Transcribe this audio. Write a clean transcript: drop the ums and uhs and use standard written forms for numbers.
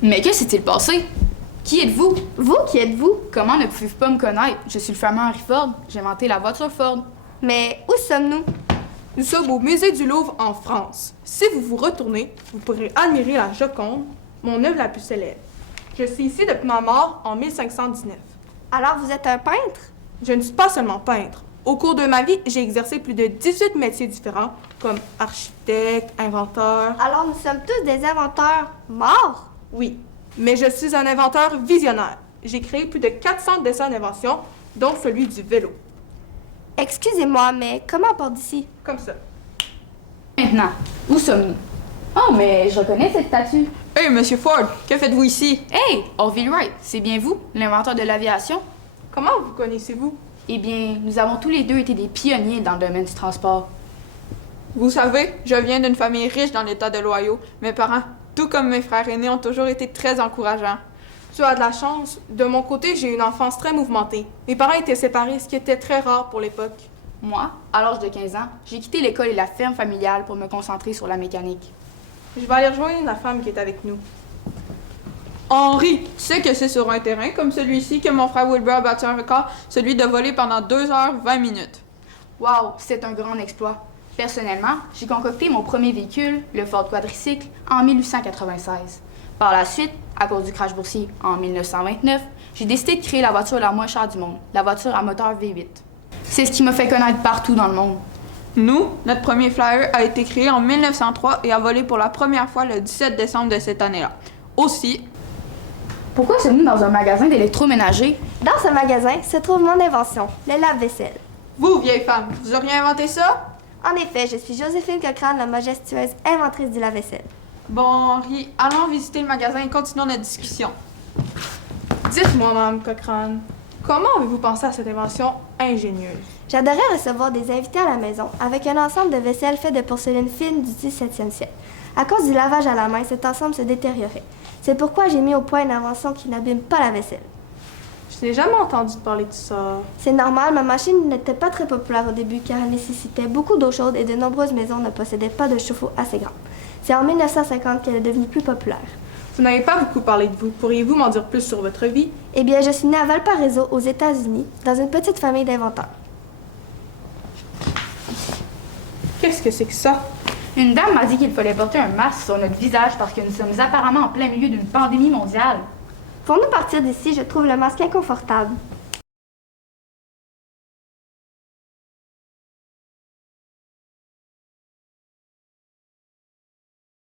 Mais que s'est-il passé? Qui êtes-vous? Vous, qui êtes-vous? Comment ne pouvez-vous pas me connaître? Je suis le fameux Henry Ford. J'ai inventé la voiture Ford. Mais où sommes-nous? Nous sommes au Musée du Louvre en France. Si vous vous retournez, vous pourrez admirer la Joconde, mon œuvre la plus célèbre. Je suis ici depuis ma mort en 1519. Alors vous êtes un peintre? Je ne suis pas seulement peintre. Au cours de ma vie, j'ai exercé plus de 18 métiers différents, comme architecte, inventeur. Alors nous sommes tous des inventeurs morts? Oui, mais je suis un inventeur visionnaire. J'ai créé plus de 400 dessins d'invention, dont celui du vélo. Excusez-moi, mais comment on part d'ici? Comme ça. Maintenant, où sommes-nous? Oh, mais je reconnais cette statue. Hey, Monsieur Ford, que faites-vous ici? Hey, Orville Wright, c'est bien vous, l'inventeur de l'aviation? Comment vous connaissez-vous? Eh bien, nous avons tous les deux été des pionniers dans le domaine du transport. Vous savez, je viens d'une famille riche dans l'État de l'Ohio. Mes parents, tout comme mes frères aînés, ont toujours été très encourageants. Tu as de la chance. De mon côté, j'ai eu une enfance très mouvementée. Mes parents étaient séparés, ce qui était très rare pour l'époque. Moi, à l'âge de 15 ans, j'ai quitté l'école et la ferme familiale pour me concentrer sur la mécanique. Je vais aller rejoindre la femme qui est avec nous. Henri, tu sais que c'est sur un terrain comme celui-ci que mon frère Wilbur a battu un record, celui de voler pendant 2 heures 20 minutes. Wow, c'est un grand exploit. Personnellement, j'ai concocté mon premier véhicule, le Ford Quadricycle, en 1896. Par la suite, à cause du crash boursier en 1929, j'ai décidé de créer la voiture la moins chère du monde, la voiture à moteur V8. C'est ce qui m'a fait connaître partout dans le monde. Nous, notre premier flyer a été créé en 1903 et a volé pour la première fois le 17 décembre de cette année-là. Aussi, Pourquoi sommes-nous dans un magasin d'électroménager? Dans ce magasin se trouve mon invention, le lave-vaisselle. vous, vieille femme, vous auriez inventé ça? En effet, je suis Joséphine Cochrane, la majestueuse inventrice du lave-vaisselle. Bon, Henri, allons visiter le magasin et continuons notre discussion. Dites-moi, Mme Cochrane, comment avez-vous pensé à cette invention ingénieuse? J'adorais recevoir des invités à la maison avec un ensemble de vaisselle fait de porcelaine fine du 17e siècle. À cause du lavage à la main, cet ensemble se détériorait. C'est pourquoi j'ai mis au point une invention qui n'abîme pas la vaisselle. Je n'ai jamais entendu parler de ça. C'est normal, ma machine n'était pas très populaire au début car elle nécessitait beaucoup d'eau chaude et de nombreuses maisons ne possédaient pas de chauffe-eau assez grand. C'est en 1950 qu'elle est devenue plus populaire. Vous n'avez pas beaucoup parlé de vous. Pourriez-vous m'en dire plus sur votre vie? Eh bien, je suis née à Valparaiso, aux États-Unis, dans une petite famille d'inventeurs. Qu'est-ce que c'est que ça? Une dame m'a dit qu'il fallait porter un masque sur notre visage parce que nous sommes apparemment en plein milieu d'une pandémie mondiale. Pour nous partir d'ici, je trouve le masque inconfortable.